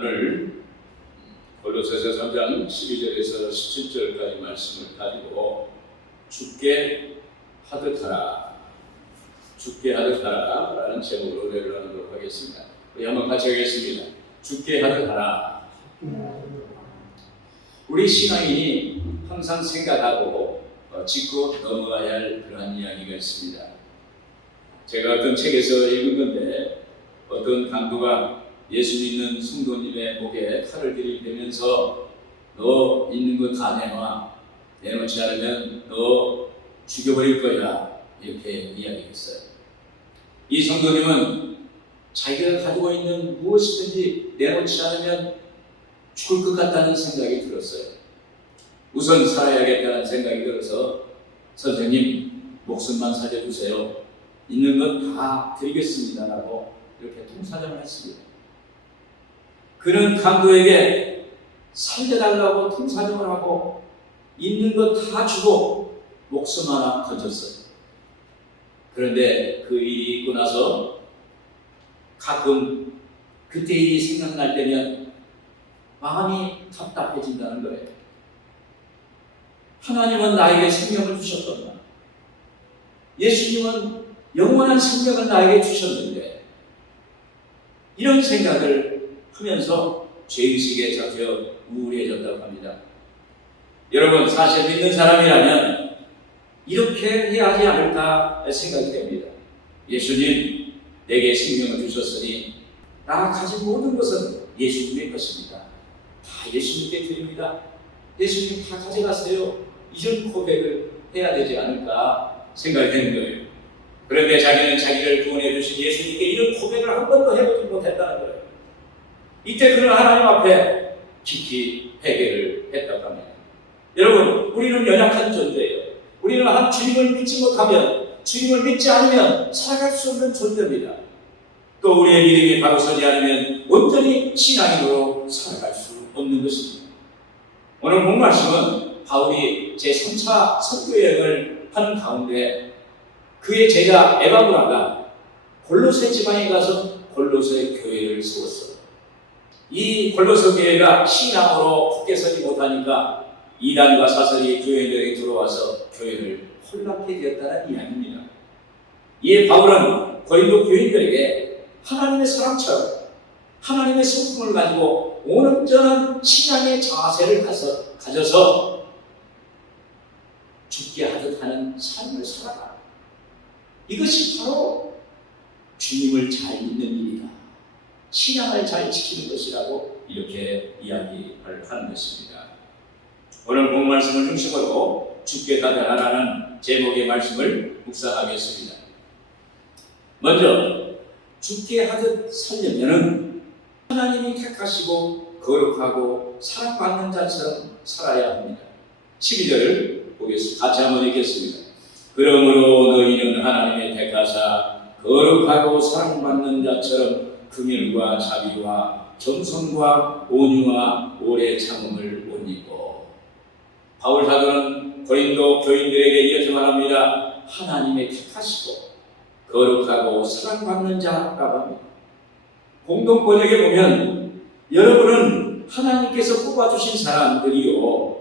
오늘 골로새서 3장 12절에서 17절까지 말씀을 가지고 죽게 하듯 하라, 죽게 하듯 하라 라는 제목으로 노래를 하도록 하겠습니다. 우리 한번 같이 하겠습니다. 죽게 하듯 하라. 우리 신앙인이 항상 생각하고 짚고 넘어가야 할 그러한 이야기가 있습니다. 제가 어떤 책에서 읽은 건데, 어떤 강도가 예수 믿는 성도님의 목에 칼을 들이대면서 너 있는 거 다 내놔, 내놓지 않으면 너 죽여버릴 거야, 이렇게 이야기했어요. 이 성도님은 자기가 가지고 있는 무엇이든지 내놓지 않으면 죽을 것 같다는 생각이 들었어요. 우선 살아야겠다는 생각이 들어서 선생님 목숨만 살려주세요, 있는 것 다 드리겠습니다 라고 이렇게 통사정을 했습니다. 그는 강도에게 살려달라고 통사정을 하고 있는 것 다 주고 목숨 하나 건졌어요. 그런데 그 일이 있고 나서 가끔 그때 일이 생각날 때면 마음이 답답해진다는 거예요. 하나님은 나에게 생명을 주셨던가, 예수님은 영원한 생명을 나에게 주셨는데, 이런 생각을 하면서 죄의식에 젖어 우울해졌다고 합니다. 여러분, 사실 믿는 사람이라면 이렇게 해야 하지 않을까 생각이 됩니다. 예수님, 내게 생명을 주셨으니 나 가진 모든 것은 예수님의 것입니다. 다 예수님께 드립니다. 예수님 다 가져가세요. 이런 고백을 해야 되지 않을까 생각이 되는 거예요. 그런데 자기는 자기를 구원해 주신 예수님께 이런 고백을 한 번도 해보지 못했다는 거예요. 이때 그는 하나님 앞에 깊이 회개를 했다고 합니다. 여러분, 우리는 연약한 존재예요. 우리는 한 주님을 믿지 못하면, 주님을 믿지 않으면 살아갈 수 없는 존재입니다. 또 우리의 믿음이 바로 서지 않으면 온전히 신앙인으로 살아갈 수 없는 것입니다. 오늘 본 말씀은 바울이 제3차 선교여행을 하는 가운데 그의 제자 에바브라가 골로새 지방에 가서 골로새 교회를 세웠어요. 이 골로새 교회가 신앙으로 굳게 서지 못하니까 이단과 사설이 교회들에게 들어와서 교회를 혼란케 되었다는 이야기입니다. 이에 바울은 고린도 교인들에게 하나님의 사람처럼 하나님의 성품을 가지고 온전한 신앙의 자세를 가져서 죽게 하듯 하는 삶을 살아라. 이것이 바로 주님을 잘 믿는 일이다, 신앙을 잘 지키는 것이라고 이렇게 이야기를 하는 것입니다. 오늘 본 말씀을 중심으로 죽게 하듯하라는 제목의 말씀을 묵상하겠습니다. 먼저 죽게 하듯 살려면은 하나님이 택하시고 거룩하고 사랑받는 자처럼 살아야 합니다. 12절을 보겠습니다. 같이 한번 읽겠습니다. 그러므로 너희는 하나님의 택하사 거룩하고 사랑받는 자처럼 긍휼과 자비와 겸손과 온유와 오래 참음을 못 입고. 바울 사도는 고린도 교인들에게 이렇게 말합니다. 하나님의 택하시고 거룩하고 사랑받는 자라고 합니다. 공동 번역에 보면 여러분은 하나님께서 뽑아주신 사람들이요,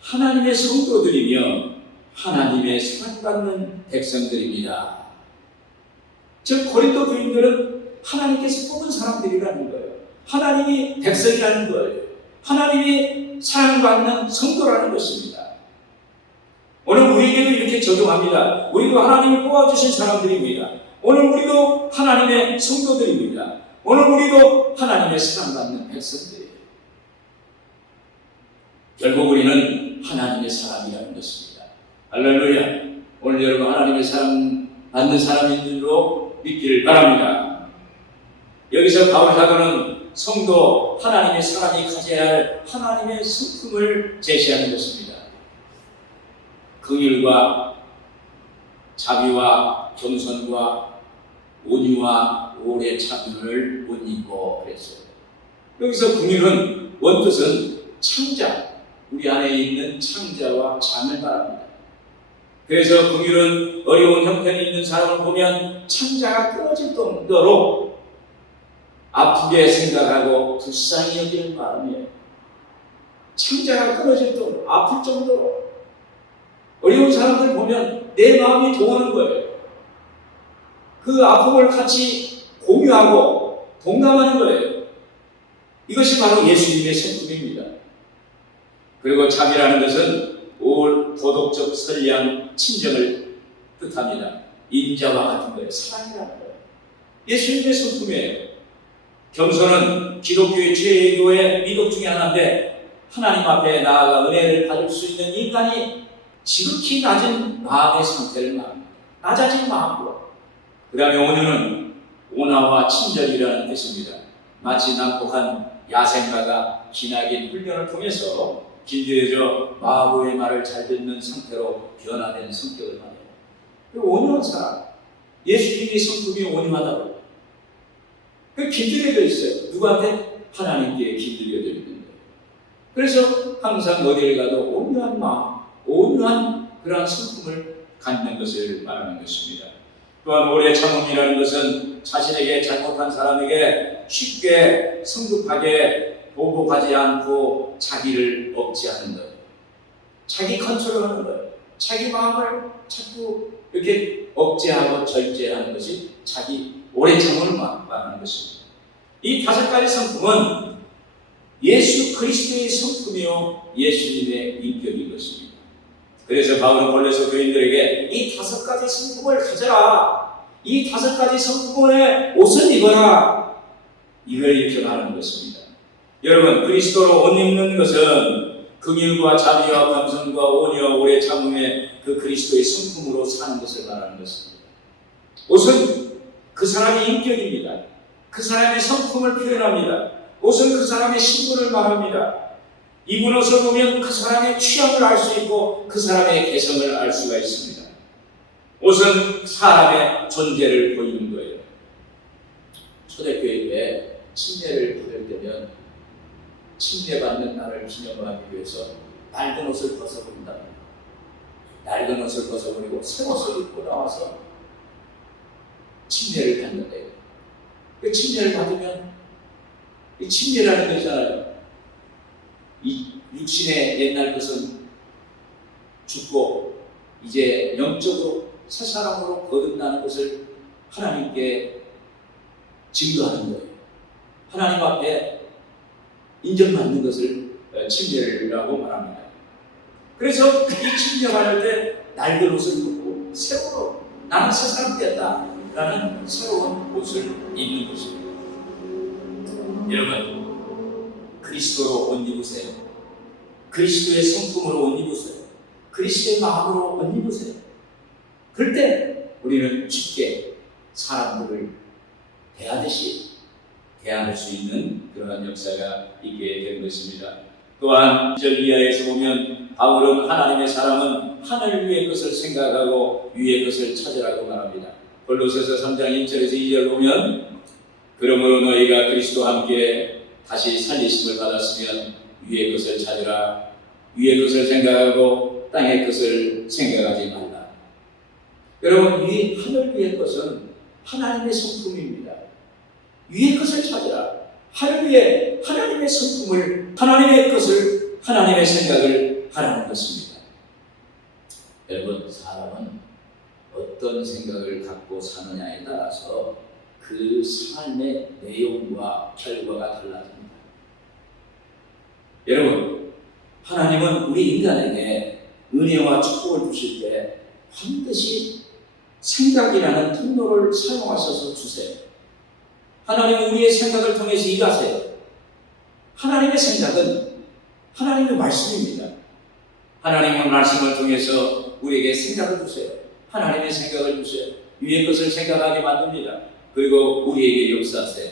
하나님의 성도들이며 하나님의 사랑받는 백성들입니다. 즉 고린도 교인들은 하나님께서 뽑은 사람들이라는 거예요. 하나님이 백성이라는 거예요. 하나님이 사랑받는 성도라는 것입니다. 오늘 우리에게도 이렇게 적용합니다. 우리도 하나님이 뽑아주신 사람들입니다. 오늘 우리도 하나님의 성도들입니다. 오늘 우리도 하나님의 사랑받는 백성들이에요. 결국 우리는 하나님의 사람이라는 것입니다. 할렐루야. 오늘 여러분 하나님의 사랑받는 사람인 줄로 믿기를 바랍니다. 여기서 바울 사도는 성도, 하나님의 사람이 가져야 할 하나님의 성품을 제시하는 것입니다. 긍휼과 자비와 겸손과 온유와 오래 참음을 못 입고 그랬어요. 여기서 긍휼은 원뜻은 창자, 우리 안에 있는 창자와 잠을 말합니다. 그래서 긍휼은 어려운 형편이 있는 사람을 보면 창자가 끊어질 정도로 아프게 생각하고 불쌍히 여기는 마음이에요. 창자가 끊어질 정도로, 아플 정도로 어려운 사람들 보면 내 마음이 동하는 거예요. 그 아픔을 같이 공유하고 동감하는 거예요. 이것이 바로 예수님의 성품입니다. 그리고 자비라는 것은 올 도덕적 선량 친정을 뜻합니다. 인자와 같은 거예요. 사랑이라는 거예요. 예수님의 성품이에요. 겸손은 기독교의 최고의 미덕 중에 하나인데, 하나님 앞에 나아가 은혜를 받을 수 있는 인간이 지극히 낮은 마음의 상태를 말합니다. 낮아진 마음으로. 그 다음에 온유는 온화와 친절이라는 뜻입니다. 마치 난폭한 야생가가 기나긴 훈련을 통해서 길들여져 마부의 말을 잘 듣는 상태로 변화된 성격을 말해요. 그리고 온유한 사람, 예수님의 성품이 온유하다고. 그 길들여져 있어요. 누구한테? 하나님께 길들여져 있는 거예요. 그래서 항상 어디를 가도 온유한 마음, 온유한 그러한 성품을 갖는 것을 말하는 것입니다. 또한 오래 참음이라는 것은 자신에게 잘못한 사람에게 쉽게 성급하게 보복하지 않고 자기를 억제하는 거예요. 자기 컨트롤하는 거예요. 자기 마음을 자꾸 이렇게 억제하고 절제하는 것이 자기 오래 참음을 말하는 것입니다. 이 5가지 성품은 예수 그리스도의 성품이요 예수님의 인격인 것입니다. 그래서 바울은 골로새 교인들에게 이 5가지 성품을 가져라, 이 5가지 성품의 옷을 입어라, 이걸 이렇게 말하는 것입니다. 여러분, 그리스도로 옷 입는 것은 긍휼과 자비와 감성과 온유와 오래 참음의 그 그리스도의 성품으로 사는 것을 말하는 것입니다. 옷은 그 사람의 인격입니다. 그 사람의 성품을 표현합니다. 옷은 그 사람의 신분을 말합니다. 입은 옷을 보면 그 사람의 취향을 알 수 있고 그 사람의 개성을 알 수가 있습니다. 옷은 사람의 존재를 보이는 거예요. 초대교회 때 침례를 받을 때면 침례받는 날을 기념하기 위해서 낡은 옷을 벗어버린다. 낡은 옷을 벗어버리고 새 옷을 입고 나와서 침례를 받는데요. 그 침례를 받으면 이 침례라는 거 있잖아요. 이 육신의 옛날 것은 죽고 이제 영적으로 새 사람으로 거듭나는 것을 하나님께 증거하는 거예요. 하나님 앞에 인정받는 것을 침례라고 말합니다. 그래서 이 침례받을 때 낡은 옷을 입고 새로 나는 새 사람 되었다라는 새로운 옷을 입는 것입니다. 여러분, 그리스도로 옷 입으세요. 그리스도의 성품으로 옷 입으세요. 그리스도의 마음으로 옷 입으세요. 그럴 때 우리는 쉽게 사람들을 대하듯이 대할 수 있는 그러한 역사가 있게 된 것입니다. 또한 2절 이하에서 보면 바울은 하나님의 사람은 하늘 위의 것을 생각하고 위의 것을 찾으라고 말합니다. 골로새서 3장 1절에서 2절 보면 그러므로 너희가 그리스도와 함께 다시 살리심을 받았으면 위의 것을 찾으라. 위의 것을 생각하고 땅의 것을 생각하지 말라. 여러분, 이 하늘 위의 것은 하나님의 성품입니다. 위의 것을 찾으라. 하늘 위에 하나님의 성품을, 하나님의 것을, 하나님의 생각을 하라는 것입니다. 여러분, 사람은 어떤 생각을 갖고 사느냐에 따라서 그 삶의 내용과 결과가 달라집니다. 여러분, 하나님은 우리 인간에게 은혜와 축복을 주실 때 반드시 생각이라는 통로를 사용하셔서 주세요. 하나님은 우리의 생각을 통해서 일하세요. 하나님의 생각은 하나님의 말씀입니다. 하나님은 말씀을 통해서 우리에게 생각을 주세요. 하나님의 생각을 주세요. 위의 것을 생각하게 만듭니다. 그리고 우리에게 역사하세요.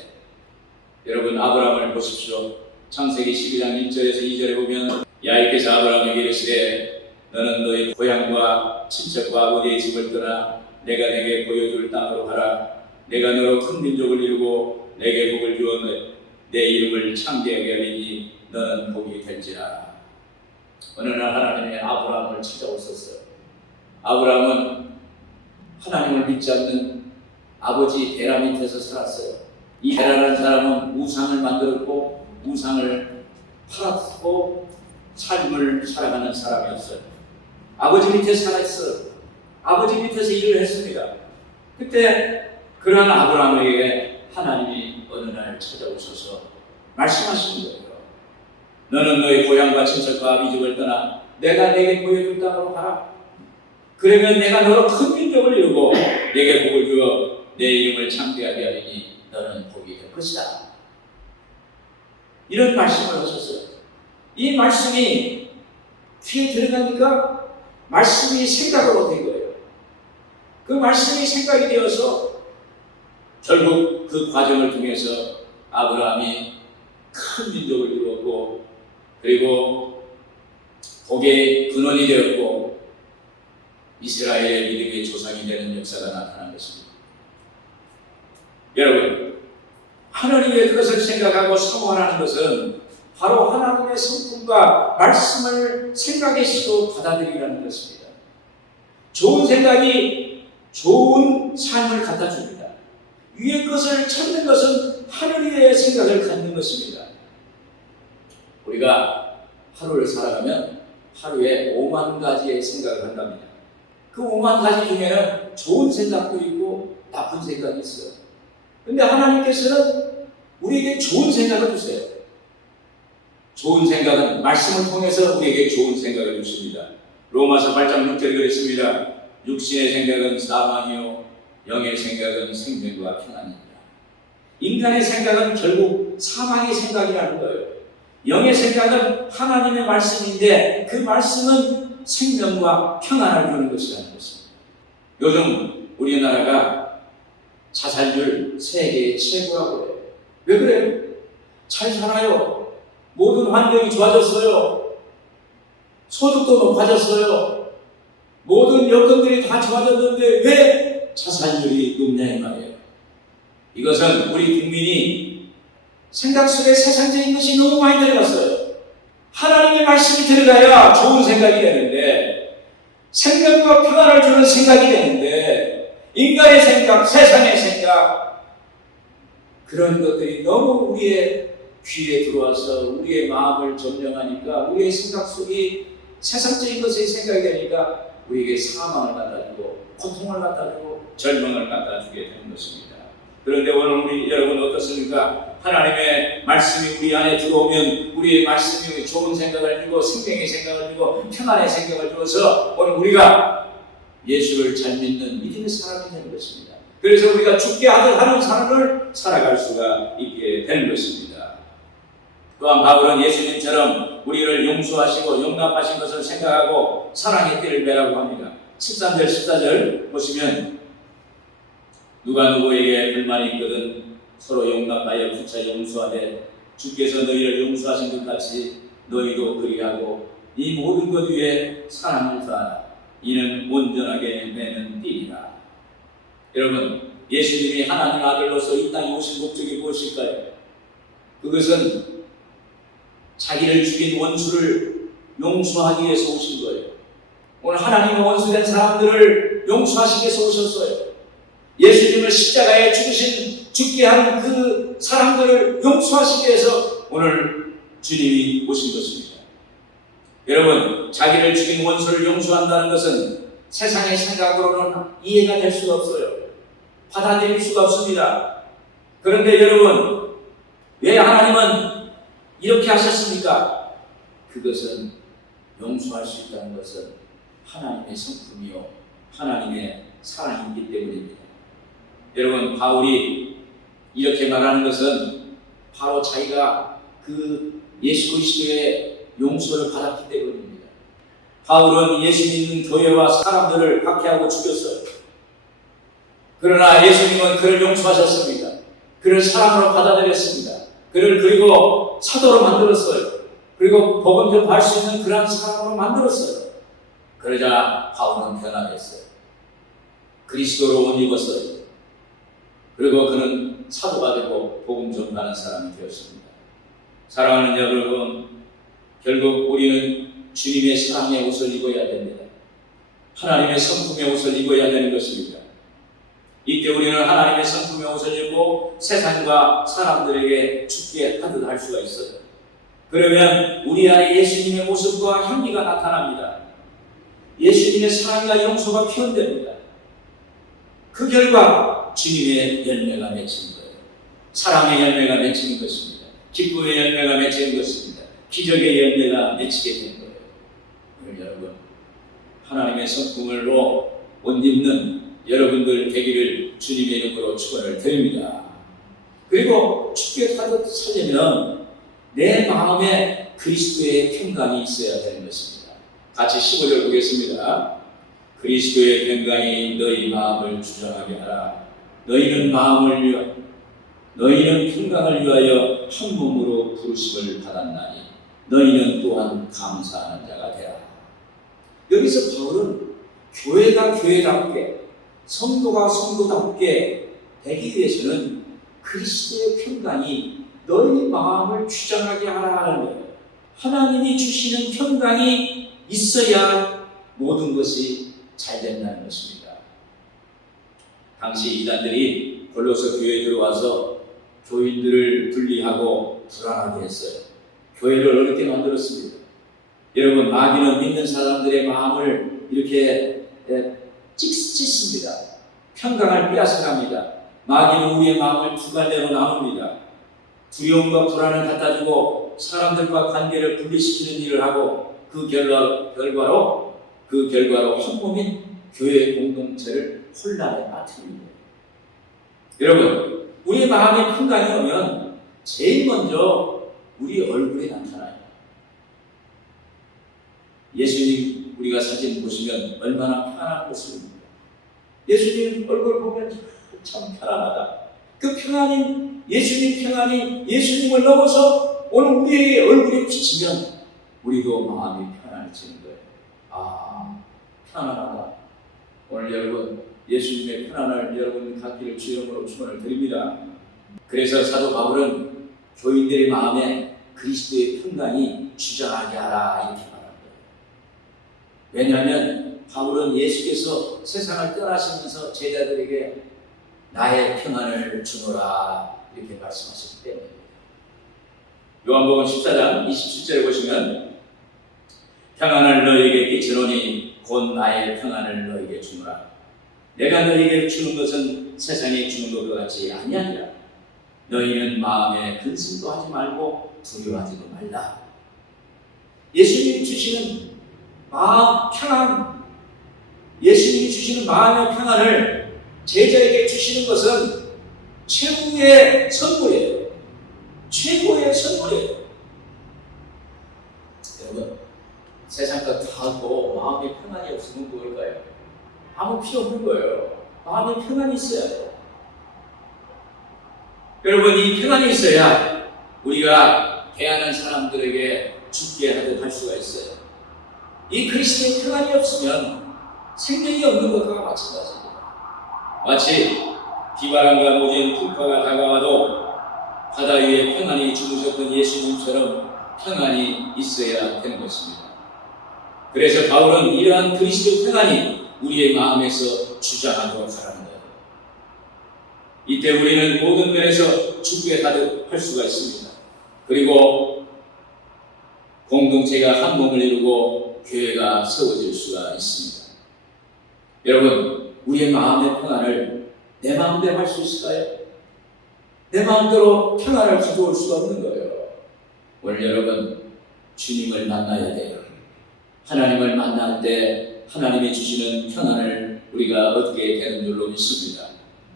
여러분, 아브라함을 보십시오. 창세기 12장 1절에서 2절에 보면 야훼께서 아브라함에게 이르시되 너는 너희 고향과 친척과 아버지의 집을 떠나 내가 내게 보여줄 땅으로 가라. 내가 너로 큰 민족을 이루고 내게 복을 주어 내 이름을 창대하게 하리니 너는 복이 될지라. 어느 날 하나님의 아브라함을 찾아오셨어요. 아브라함은 하나님을 믿지 않는 아버지 베라 밑에서 살았어요. 이 헤라라는 사람은 우상을 만들었고 우상을 팔았고 삶을 살아가는 사람이었어요. 아버지 밑에 살았어요. 아버지 밑에서 일을 했습니다. 그때 그러한 아브라함에게 하나님이 어느 날 찾아오셔서 말씀하시는 거예요. 너는 너의 고향과 친척과 이집을 떠나 내가 내게 보여줄 땅으로 가라. 그러면 내가 너로 큰 민족을 이루고 내게 복을 주어 내 이름을 창대하게 하리니 너는 복이 될 것이다. 이런 말씀을 하셨어요. 이 말씀이 귀에 들어가니까 말씀이 생각으로 된 거예요. 그 말씀이 생각이 되어서 결국 그 과정을 통해서 아브라함이 큰 민족을 이루었고 그리고 복의 근원이 되었고 이스라엘의 믿음의 조상이 되는 역사가 나타난 것입니다. 여러분, 하나님의 그것을 생각하고 사모하는 것은 바로 하나님의 성품과 말씀을 생각하시고 받아들이라는 것입니다. 좋은 생각이 좋은 삶을 갖다 줍니다. 위의 것을 찾는 것은 하늘의 생각을 갖는 것입니다. 우리가 하루를 살아가면 하루에 5만 가지의 생각을 한답니다. 그 5만 가지 중에는 좋은 생각도 있고 나쁜 생각이 있어요. 그런데 하나님께서는 우리에게 좋은 생각을 주세요. 좋은 생각은 말씀을 통해서 우리에게 좋은 생각을 주십니다. 로마서 8장 6절에 그랬습니다. 육신의 생각은 사망이요 영의 생각은 생명과 평안입니다. 인간의 생각은 결국 사망의 생각이라는 거예요. 영의 생각은 하나님의 말씀인데 그 말씀은 생명과 평안을 주는 것이라는 것입니다. 요즘 우리나라가 자살률 세계 최고라고 해요. 왜 그래요? 잘 살아요. 모든 환경이 좋아졌어요. 소득도 높아졌어요. 모든 여건들이 다 좋아졌는데 왜 자살률이 높냐 이 말이에요. 이것은 우리 국민이 생각 속에 세상적인 것이 너무 많이 들어갔어요. 하나님의 말씀이 들어가야 좋은 생각이 되는데 생명과 평안을 주는 생각이 되는데 인간의 생각, 세상의 생각 그런 것들이 너무 우리의 귀에 들어와서 우리의 마음을 점령하니까 우리의 생각 속이 세상적인 것의 생각이 되니까 우리에게 사망을 갖다주고 고통을 갖다주고 절망을 갖다주게 되는 것입니다. 그런데 오늘 우리 여러분 어떻습니까? 하나님의 말씀이 우리 안에 들어오면 우리의 말씀이 좋은 생각을 주고 생명의 생각을 주고 평안의 생각을 주어서 오늘 우리가 예수를 잘 믿는 믿음의 사람이 되는 것입니다. 그래서 우리가 죽게 하는 삶을 살아갈 수가 있게 되는 것입니다. 또한 바울은 예수님처럼 우리를 용서하시고 용납하신 것을 생각하고 사랑의 띠를 매라고 합니다. 13절 14절 보시면 누가 누구에게 불만이 있거든 서로 용납하여 부차 용서하되 주께서 너희를 용서하신 것 같이 너희도 그리하고 이 모든 것 위에 사랑을 더하라. 이는 온전하게 매는 띠이다. 여러분, 예수님이 하나님 아들로서 이 땅에 오신 목적이 무엇일까요? 그것은 자기를 죽인 원수를 용서하기 위해서 오신 거예요. 오늘 하나님의 원수된 사람들을 용서하시기 위해서 오셨어요. 예수님을 십자가에 죽게 한 그 사람들을 용서하시기 위해서 오늘 주님이 오신 것입니다. 여러분, 자기를 죽인 원수를 용서한다는 것은 세상의 생각으로는 이해가 될 수가 없어요. 받아들일 수가 없습니다. 그런데 여러분, 왜 하나님은 이렇게 하셨습니까? 그것은 용서할 수 있다는 것은 하나님의 성품이요 하나님의 사랑이기 때문입니다. 여러분, 바울이 이렇게 말하는 것은 바로 자기가 그 예수 그리스도의 용서를 받았기 때문입니다. 바울은 예수 믿는 교회와 사람들을 박해하고 죽였어요. 그러나 예수님은 그를 용서하셨습니다. 그를 사랑으로 받아들였습니다. 그를 그리고 사도로 만들었어요. 그리고 복음 전할 수 있는 그런 사람으로 만들었어요. 그러자 바울은 변화됐어요. 그리스도로 옷 입었어요. 그리고 그는 사도가 되고 복음 전하는 사람이 되었습니다. 사랑하는 여러분, 결국 우리는 주님의 사랑의 옷을 입어야 됩니다. 하나님의 성품의 옷을 입어야 되는 것입니다. 이때 우리는 하나님의 성품의 옷을 입고 세상과 사람들에게 죽게 하듯 할 수가 있어요. 그러면 우리 안에 예수님의 모습과 향기가 나타납니다. 예수님의 사랑과 용서가 표현됩니다. 그 결과 주님의 열매가 맺히는 거예요. 사랑의 열매가 맺히는 것입니다. 기쁨의 열매가 맺히는 것입니다. 기적의 열매가 맺히게 된 거예요. 오늘 여러분, 하나님의 성품으로 옷 입는 여러분들 되기를 주님의 이름으로 축원을 드립니다. 그리고 죽게 하듯 살려면 내 마음에 그리스도의 평강이 있어야 되는 것입니다. 같이 15절 보겠습니다. 그리스도의 평강이 너희 마음을 주장하게 하라. 너희는 평강을 위하여 한 몸으로 부르심을 받았나니 너희는 또한 감사하는 자가 되라. 여기서 바울은 교회가 교회답게, 성도가 성도답게 되기 위해서는 그리스도의 평강이 너희 마음을 주장하게 하라 하는 거예요. 하나님이 주시는 평강이 있어야 모든 것이 잘 된다는 것입니다. 당시 이단들이 골로새 교회에 들어와서 교인들을 분리하고 불안하게 했어요. 교회를 어렵게 만들었습니다. 여러분, 마귀는 믿는 사람들의 마음을 이렇게 찢습니다. 평강을 빼앗아갑니다. 마귀는 우리의 마음을 두 갈래로 나눕니다. 두려움과 불안을 갖다 주고 사람들과 관계를 분리시키는 일을 하고 그 결과로 한 몸인 교회 공동체를 혼란에 빠뜨립니다. 여러분, 우리의 마음에 평강이 오면 제일 먼저 우리 얼굴에 나타나요. 예수님 우리가 사진 보시면 얼마나 편안한 모습입니다. 예수님 얼굴 보면 참 편안하다. 그 평안인 예수님 평안이 예수님을 넘어서 오늘 우리의 얼굴에 비치면 우리도 마음이 편안해지는 거예요. 아, 편안하다. 오늘 여러분 예수님의 편안을 여러분 갖기를 주님으로 축원을 드립니다. 그래서 사도 바울은 교인들의 마음에 그리스도의 평강이 주장하게 하라 이렇게 말합니다. 왜냐하면 바울은 예수께서 세상을 떠나시면서 제자들에게 나의 평안을 주노라 이렇게 말씀하셨기 때문입니다. 요한복음 14장 27절에 보시면 평안을 너희에게 끼치노니 곧 나의 평안을 너희에게 주노라. 내가 너희에게 주는 것은 세상에 주는 것과 같이 아니하니라. 너희는 마음에 근심도 하지 말고 두려워하지도 말라. 예수님이 주시는 마음 평안, 예수님이 주시는 마음의 평안을 제자에게 주시는 것은 최고의 선물이에요. 최고의 선물이에요. 여러분, 세상 것 다 하고 마음의 평안이 없으면 뭘까요? 아무 필요 없는 거예요. 마음의 평안이 있어야 돼요. 여러분, 이 평안이 있어야 우리가 대하는 사람들에게 죽게 하듯 할 수가 있어요. 이 그리스도의 평안이 없으면 생명이 없는 것과 마찬가지입니다. 마치 비바람과 모진 풍파가 다가와도 바다 위에 평안히 주무셨던 예수님처럼 평안이 있어야 되는 것입니다. 그래서 바울은 이러한 그리스도 평안이 우리의 마음에서 주장하도록 하라는 거예요. 이때 우리는 모든 면에서 죽게 하듯 할 수가 있습니다. 그리고 공동체가 한 몸을 이루고 교회가 세워질 수가 있습니다. 여러분, 우리의 마음의 평안을 내 마음대로 할 수 있을까요? 내 마음대로 평안을 가져올 수가 없는 거예요. 오늘 여러분, 주님을 만나야 돼요. 하나님을 만날 때 하나님이 주시는 평안을 우리가 얻게 되는 줄로 믿습니다.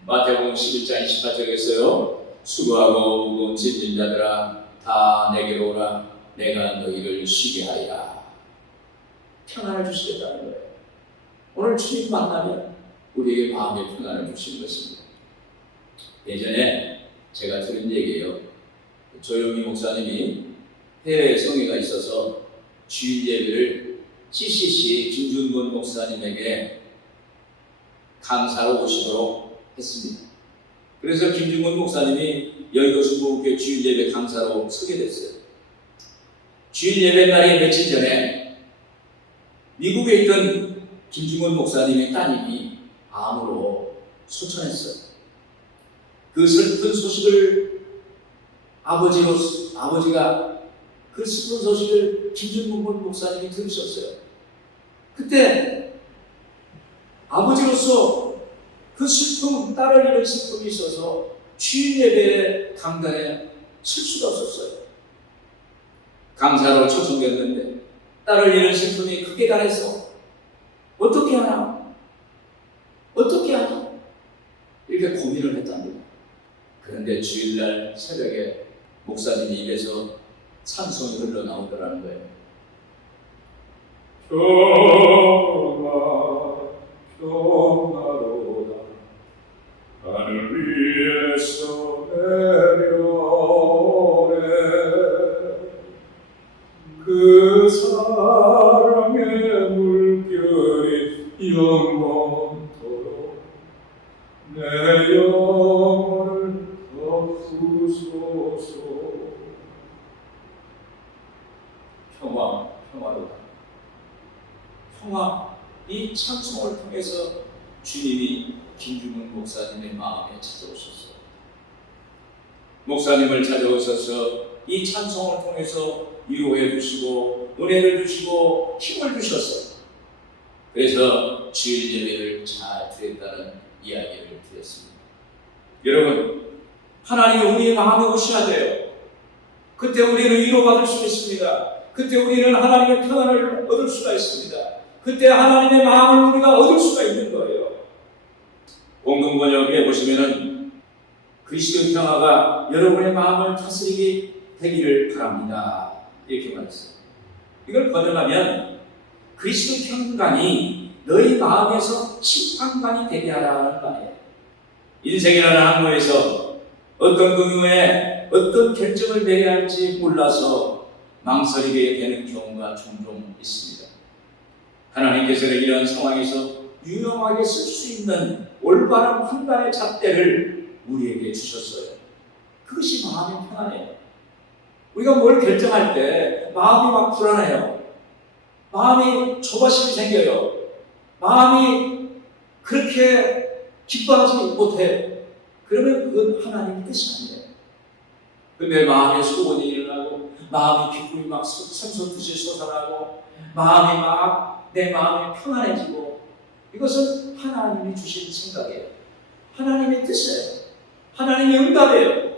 마태복음 11장 28절에서요. 수고하고 무거운 짐진 자들아 다 내게로 오라. 내가 너희를 쉬게 하리라. 평안을 주시겠다는 거예요. 오늘 주님 만나면 우리에게 마음의 평안을 주시는 것입니다. 예전에 제가 들은 얘기예요. 조용희 목사님이 해외에 성회가 있어서 주일 예배를 CCC 김준곤 목사님에게 강사로 오시도록 했습니다. 그래서 김준곤 목사님이 여의도 순복음교회 주일 예배 강사로 서게 됐어요. 주일 예배 날이 며칠 전에 미국에 있던 김준곤 목사님의 따님이 암으로 소천했어요. 그 슬픈 소식을 아버지가 그 슬픈 소식을 김준문 목사님이 들으셨어요. 그때 아버지로서 그 슬픔, 딸을 잃은 슬픔이 있어서 주일 예배에 강단에 설 수가 없었어요. 강사로 초청됐는데 딸을 잃은 슬픔이 크게 달해서 어떻게 하나 이렇게 고민을 했답니다. 그런데 주일날 새벽에 목사님 입에서 찬송이 흘러나오더라는 거예요. 평화로다 하늘 위에서 내려오네 그 사랑의 물결이 영원토록 내 영혼을 덮으소서. 평화로다. 평화, 이 찬송을 통해서 주님이 김준문 목사님의 마음에 찾아오셨어요. 목사님을 찾아오셔서 이 찬송을 통해서 위로해 주시고 은혜를 주시고 힘을 주셨어요. 그래서 주일 예배를 잘 드렸다는 이야기를 드렸습니다. 여러분, 하나님이 우리의 마음에 오셔야 돼요. 그때 우리는 위로받을 수 있습니다. 그때 우리는 하나님의 평안을 얻을 수가 있습니다. 그때 하나님의 마음을 우리가 얻을 수가 있는 거예요. 원금 번역에 보시면은 그리스도의 평화가 여러분의 마음을 다스리게 되기를 바랍니다. 이렇게 말했어요. 이걸 번역하면 그리스도의 평강이 너희 마음에서 심판관이 되게 하라는 말이에요. 인생이라는 항로에서 어떤 경우에 어떤 결정을 내려야 할지 몰라서 망설이게 되는 경우가 종종 있습니다. 하나님께서는 이런 상황에서 유용하게 쓸 수 있는 올바른 판단의 잣대를 우리에게 주셨어요. 그것이 마음의 평안이에요. 우리가 뭘 결정할 때 마음이 막 불안해요. 마음이 조바심이 생겨요. 마음이 그렇게 기뻐하지 못해요. 그러면 그건 하나님의 뜻이 아니에요. 근데 마음에 소원이 일어나고 마음이 기쁨이 막 샘솟듯이 솟아나고 마음이 막 내 마음이 평안해지고 이것은 하나님이 주신 생각이에요. 하나님의 뜻이에요. 하나님의 응답이에요.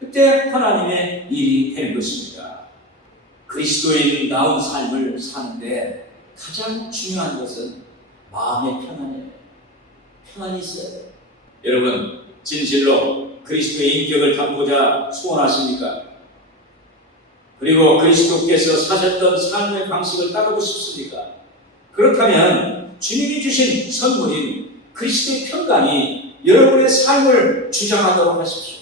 그때 하나님의 일이 되는 것입니다. 그리스도인다운 삶을 사는데 가장 중요한 것은 마음의 평안이에요. 평안이 있어야 돼요. 여러분, 진실로 그리스도의 인격을 담고자 소원하십니까? 그리고 그리스도께서 사셨던 삶의 방식을 따르고 싶습니까? 그렇다면 주님이 주신 선물인 그리스도의 평강이 여러분의 삶을 주장하도록 하십시오.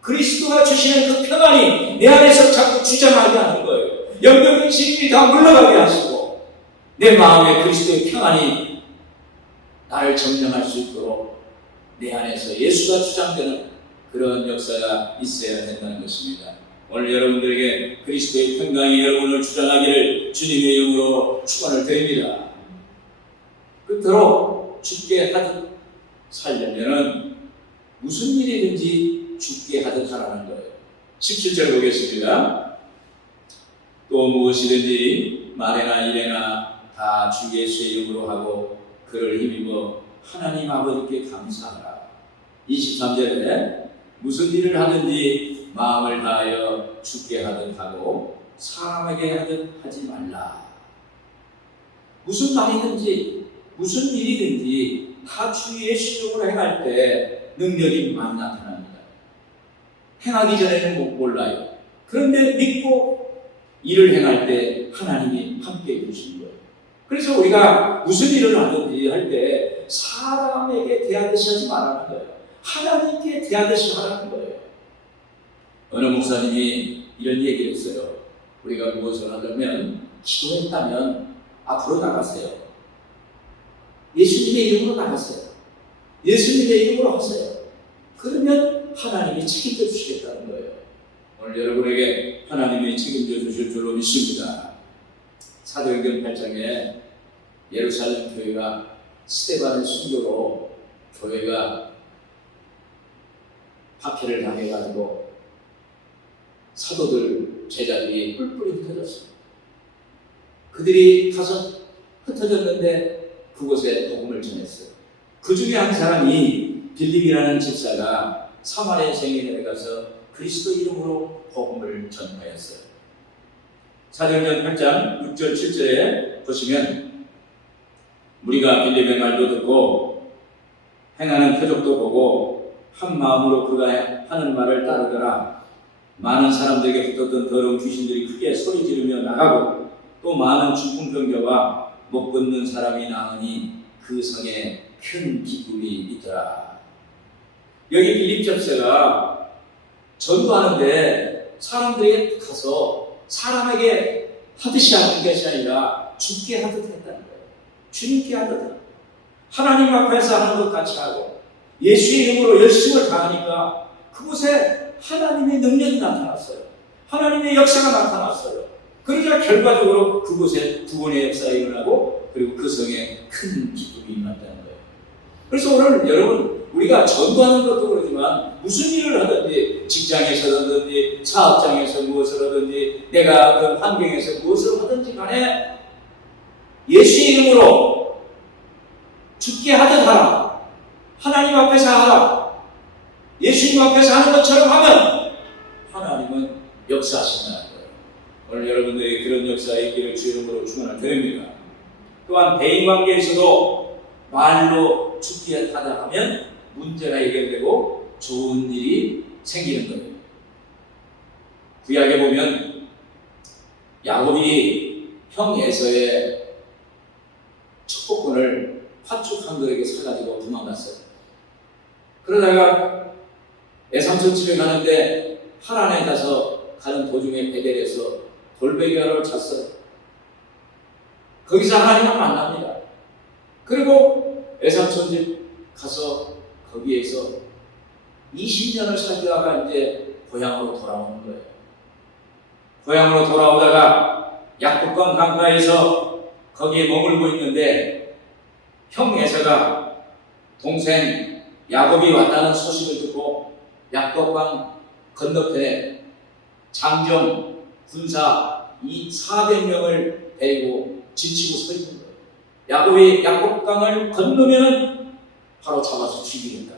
그리스도가 주시는 그 평안이 내 안에서 자꾸 주장하게 하는 거예요. 영적인 진리를 다 물러가게 하시고 내 마음에 그리스도의 평안이 나를 점령할 수 있도록 내 안에서 예수가 주장되는 그런 역사가 있어야 된다는 것입니다. 오늘 여러분들에게 그리스도의 평강이 여러분을 주장하기를 주님의 이름으로 축원을 드립니다. 끝으로 죽게 하듯 살려면 무슨 일이든지 죽게 하듯 하라는 거예요. 17절 보겠습니다. 또 무엇이든지 말이나 일이나 다 주 예수의 이름으로 하고 그를 힘입어 하나님 아버지께 감사하라. 23절에 무슨 일을 하든지 마음을 다하여 죽게 하듯 하고 사람에게 하듯 하지 말라. 무슨 말이든지 무슨 일이든지 다 주 예수 이름으로 행할 때 능력이 많이 나타납니다. 행하기 전에는 몰라요. 그런데 믿고 일을 행할 때 하나님이 함께 해주시는 거예요. 그래서 우리가 무슨 일을 하든지 할 때 사람에게 대하듯이 하지 말라는 거예요. 하나님께 대하듯이 하라는 거예요. 어느 목사님이 이런 얘기를 했어요. 우리가 무엇을 하려면 기도했다면 앞으로 나가세요. 예수님의 이름으로 나가세요. 예수님의 이름으로 하세요. 그러면 하나님이 책임져 주시겠다는 거예요. 오늘 여러분에게 하나님이 책임져 주실 줄로 믿습니다. 사도행전 8장에 예루살렘 교회가 스데반의 순교로 교회가 박해를 당해가지고 사도들, 제자들이 뿔뿔이 흩어졌습니다. 그들이 가서 흩어졌는데 그곳에 복음을 전했어요. 그 중에 한 사람이 빌립이라는 집사가 사마리아 생에 내려가서 그리스도 이름으로 복음을 전하였어요. 사도행전 8장 6절 7절에 보시면 우리가 빌립의 말도 듣고 행하는 표적도 보고 한 마음으로 그가 하는 말을 따르더라. 많은 사람들에게 붙었던 더러운 귀신들이 크게 소리 지르며 나가고 또 많은 중풍병자와 못 걷는 사람이 나으니 그 성에 큰 기쁨이 있더라. 여기 빌립 집사가 전도하는데 사람들에게 가서 사람에게 하듯이 하는 것이 아니라 죽게 하듯 했다는 거예요. 주님께 하듯 하나님 앞에서 하는 것 같이 하고 예수의 이름으로 열심을 다하니까 그곳에 하나님의 능력이 나타났어요. 하나님의 역사가 나타났어요. 그러자 결과적으로 그곳에 구원의 역사가 일어나고 그리고 그 성에 큰 기쁨이 임한다는 거예요. 그래서 오늘 여러분 우리가 전도하는 것도 그러지만 무슨 일을 하든지 직장에서 하든지 사업장에서 무엇을 하든지 내가 그 환경에서 무엇을 하든지 간에 예수의 이름으로 죽게 하듯 하라. 하나님 앞에서 하라. 예수님 앞에서 하는 것처럼 하면 하나님은 역사하신다는 거예요. 오늘 여러분들이 그런 역사에 있기를 주 이름으로 축원을 드립니다. 또한 대인관계에서도 말로 죽게 하다 하면 문제가 해결되고 좋은 일이 생기는 거예요. 구약에 보면 야곱이 형 에서의 축복권을 파축한들에게 사가지고 도망갔어요. 그러다가 애삼촌 집에 가는데 하란에 가서 가는 도중에 베델에서 돌베개를 잤어요. 거기서 하나님을 만납니다. 그리고 애삼촌 집 가서 거기에서 20년을 살다가 이제 고향으로 돌아오는 거예요. 고향으로 돌아오다가 약국강 강가에서 거기에 머물고 있는데 형 에서가 동생 야곱이 왔다는 소식을 듣고 약국강 건너편에 장정, 군사 이 400명을 데리고 지치고 서 있는 거예요. 야곱이 약국강을 건너면 바로 잡아서 죽이겠다.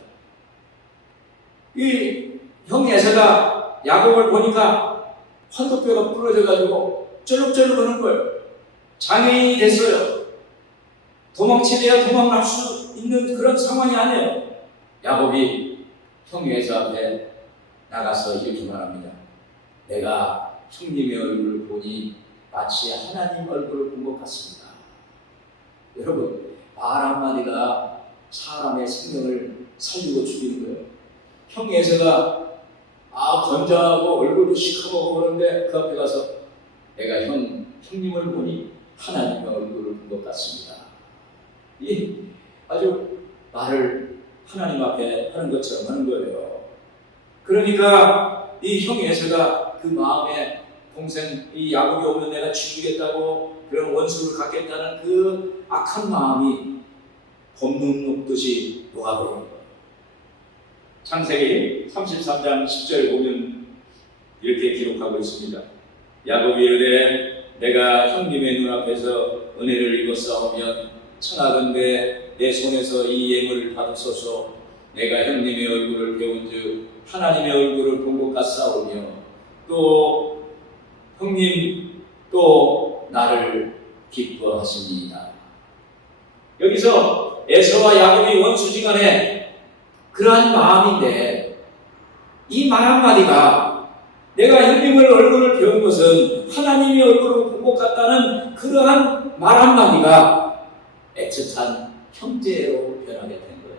이 형 에서가 야곱을 보니까 환도뼈가 부러져가지고 쩔룩쩔룩 하는 거예요. 장애인이 됐어요. 도망치려야 도망갈 수 있는 그런 상황이 아니에요. 야곱이 형 에서 앞에 나가서 이렇게 말합니다. 내가 형님의 얼굴을 보니 마치 하나님 얼굴을 본 것 같습니다. 여러분, 말 한마디가 사람의 생명을 살리고 죽이는 거예요. 형 에서가 건장하고 얼굴도 시커멓고 그러는데 그 앞에 가서 내가 형님을 보니 하나님의 얼굴을 본 것 같습니다. 이 아주 말을 하나님 앞에 하는 것처럼 하는 거예요. 그러니까 이 형 에서가 그 마음에 동생 이 야곱이 오면 내가 죽이겠다고 그런 원수를 갖겠다는 그 악한 마음이 봄눈 녹듯이 녹아버리는 거예요. 창세기 33장 10절 보면 이렇게 기록하고 있습니다. 야곱이 이르되 내가 형님의 눈앞에서 은혜를 입었사오면 청하건대 내 손에서 이 예물을 받으소서. 내가 형님의 얼굴을 배운즉 하나님의 얼굴을 본 것 같사오며 또 형님 또 나를 기뻐하시니이다. 여기서 에서와 야곱이 원수지간에 그러한 마음인데 이 말 한마디가 내가 형님의 얼굴을 배운 것은 하나님의 얼굴을 본 것 같다는 그러한 말 한마디가 애틋한 형제로 변하게 된 거예요.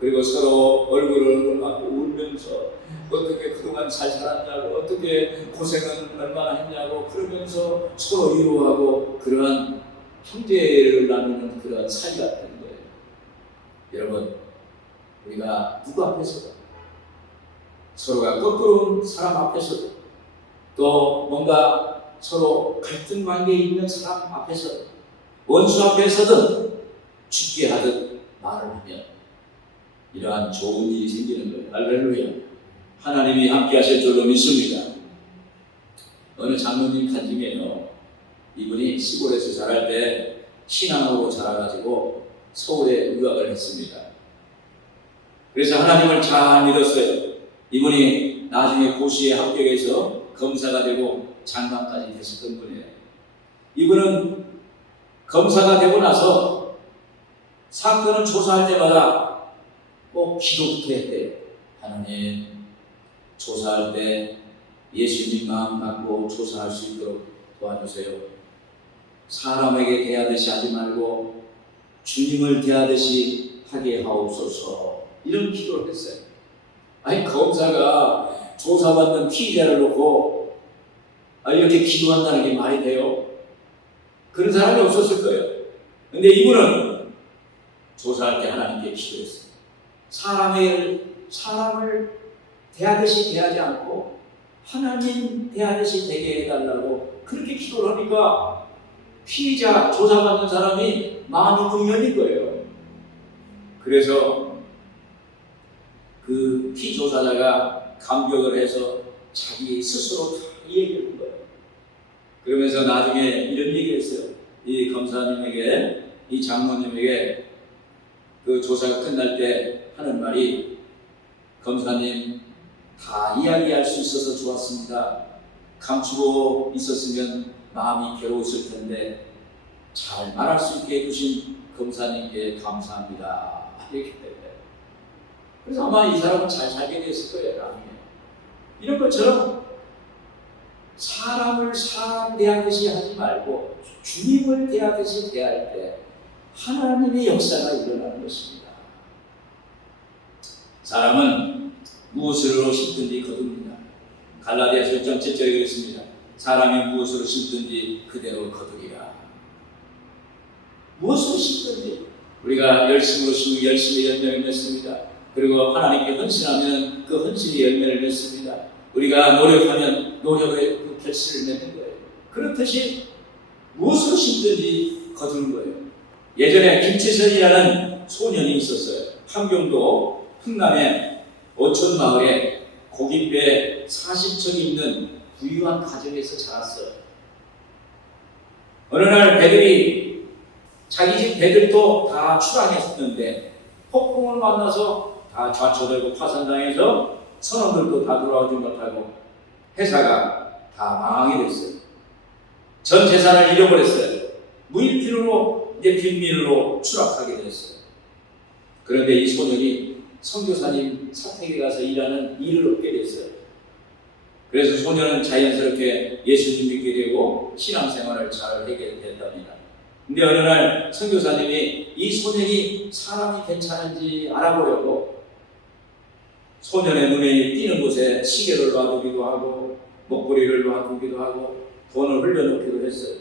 그리고 서로 얼굴을 맞고 울면서 어떻게 그동안 잘 살았냐고 어떻게 고생은 얼마나 했냐고 그러면서 서로 위로하고 그러한 형제를 나누는 그러한 사이가 된 거예요. 여러분, 우리가 누구 앞에서도 서로가 거꾸로운 사람 앞에서도 또 뭔가 서로 갈등 관계에 있는 사람 앞에서도 원수 앞에서든 죽게 하듯 말을 하면 이러한 좋은 일이 생기는 거예요. 할렐루야. 하나님이 함께 하실 줄로 믿습니다. 어느 장로님 간증에요, 이분이 시골에서 자랄 때 신앙으로 자라가지고 서울에 유학을 했습니다. 그래서 하나님을 잘 믿었어요. 이분이 나중에 고시에 합격해서 검사가 되고 장관까지 됐었던 분이에요. 이분은 검사가 되고 나서 사건을 조사할 때마다 꼭 기도부터 했대요. 하나님, 조사할 때 예수님 마음 갖고 조사할 수 있도록 도와주세요. 사람에게 대하듯이 하지 말고 주님을 대하듯이 하게 하옵소서. 이런 기도를 했어요. 아니, 검사가 조사받는 피의자를 놓고 이렇게 기도한다는 게 말이 돼요? 그런 사람이 없었을 거예요. 근데 이분은 조사할 때 하나님께 기도했어요. 사람을 대하듯이 대하지 않고 하나님 대하듯이 되게 해달라고 그렇게 기도를 하니까 피의자 조사받는 사람이 마음이 문이 열린 거예요. 그래서 그 피조사자가 감격을 해서 자기 스스로 다 얘기를 한 거예요. 그러면서 나중에 이런 얘기를 했어요. 이 검사님에게, 이 장모님에게 그 조사가 끝날 때 하는 말이, 검사님, 다 이야기할 수 있어서 좋았습니다. 감추고 있었으면 마음이 괴로웠을 텐데 잘 말할 수 있게 해주신 검사님께 감사합니다. 이렇게 때문에. 그래서 아마 이 사람은 잘 살게 됐을 거예요. 나중에. 이런 것처럼 사람을 사람 대하듯이 하지 말고 주님을 대하듯이 대할 때 하나님의 역사가 일어나는 것입니다. 사람은 무엇으로 심든지 거둡니다. 갈라디아서 1장 7절에 그랬습니다. 사람이 무엇으로 심든지 그대로 거두리라. 무엇으로 심든지 우리가 열심으로 심으면 열심히 열매를 맺습니다. 그리고 하나님께 헌신하면 그 헌신이 열매를 맺습니다. 우리가 노력하면 노력의 그 결실을 맺는 거예요. 그렇듯이 무엇으로 심든지 거두는 거예요. 예전에 김치선이라는 소년이 있었어요. 함경도 흥남의 어촌 마을에 고깃배 40척이 있는 부유한 가정에서 자랐어요. 어느 날 배들이 자기 집 배들도 다 출항했었는데 폭풍을 만나서 다 좌초되고 파산당해서 선원들도 다 돌아오지 못하고 회사가 다 망하게 됐어요. 전 재산을 잃어버렸어요. 무일피로 이제 빈민으로 추락하게 됐어요. 그런데 이 소년이 선교사님 사택에 가서 일하는 일을 얻게 됐어요. 그래서 소년은 자연스럽게 예수님 믿게 되고 신앙생활을 잘 하게 됐답니다. 근데 어느 날 선교사님이 이 소년이 사람이 괜찮은지 알아보려고 소년의 눈에 띄는 곳에 시계를 놔두기도 하고 목걸이를 놔두기도 하고 돈을 흘려놓기도 했어요.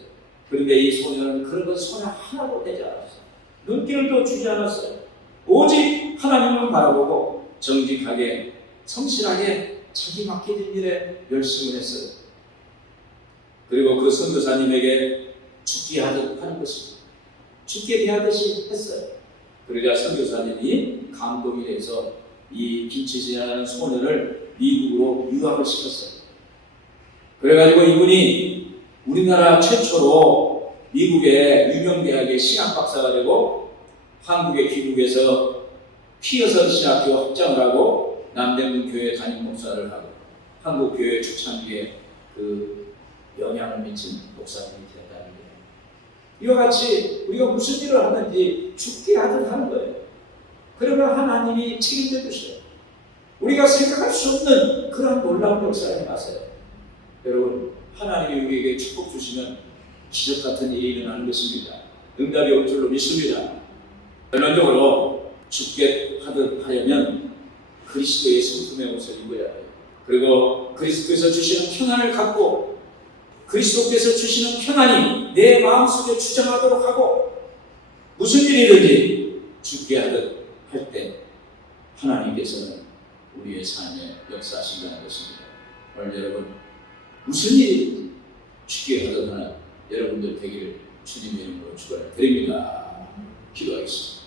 그런데 이 소년은 그런 것 손에 하나도 대지 않았어요. 눈길도 주지 않았어요. 오직 하나님을 바라보고 정직하게 성실하게 자기 맡겨진 일에 열심을 했어요. 그리고 그 선교사님에게 죽게 하듯 하는 것입니다. 죽게 대하듯이 했어요. 그러자 선교사님이 감동이 돼서 이 김치진이라는 소년을 미국으로 유학을 시켰어요. 그래가지고 이분이 우리나라 최초로 미국의 유명 대학의 신학 박사가 되고 한국에 귀국해서 피어선 신학교 확장을 하고 남대문 교회 담임 목사를 하고 한국 교회 초창기에 그 영향을 미친 목사님이 된다는 거예요. 이와 같이 우리가 무슨 일을 하든지 죽게 하듯 하는 거예요. 그러면 하나님이 책임져 주셔요. 우리가 생각할 수 없는 그런 놀라운 역사를 해가세요. 여러분, 하나님이 우리에게 축복 주시면 기적 같은 일이 일어나는 것입니다. 응답이 올 줄로 믿습니다. 결론적으로 죽게 하듯 하려면 그리스도의 성품의 옷을 입어야 해요. 그리고 그리스도께서 주시는 평안을 갖고 그리스도께서 주시는 평안이 내 마음속에 주장하도록 하고 무슨 일이든지 죽게 하듯 할 때 하나님께서는 우리의 삶에 역사하신다는 것입니다. 오늘 여러분 무슨 일이든지 죽게 하듯 하는 여러분들 되기를 주님의 이름으로 축원드립니다. 기도하겠습니다.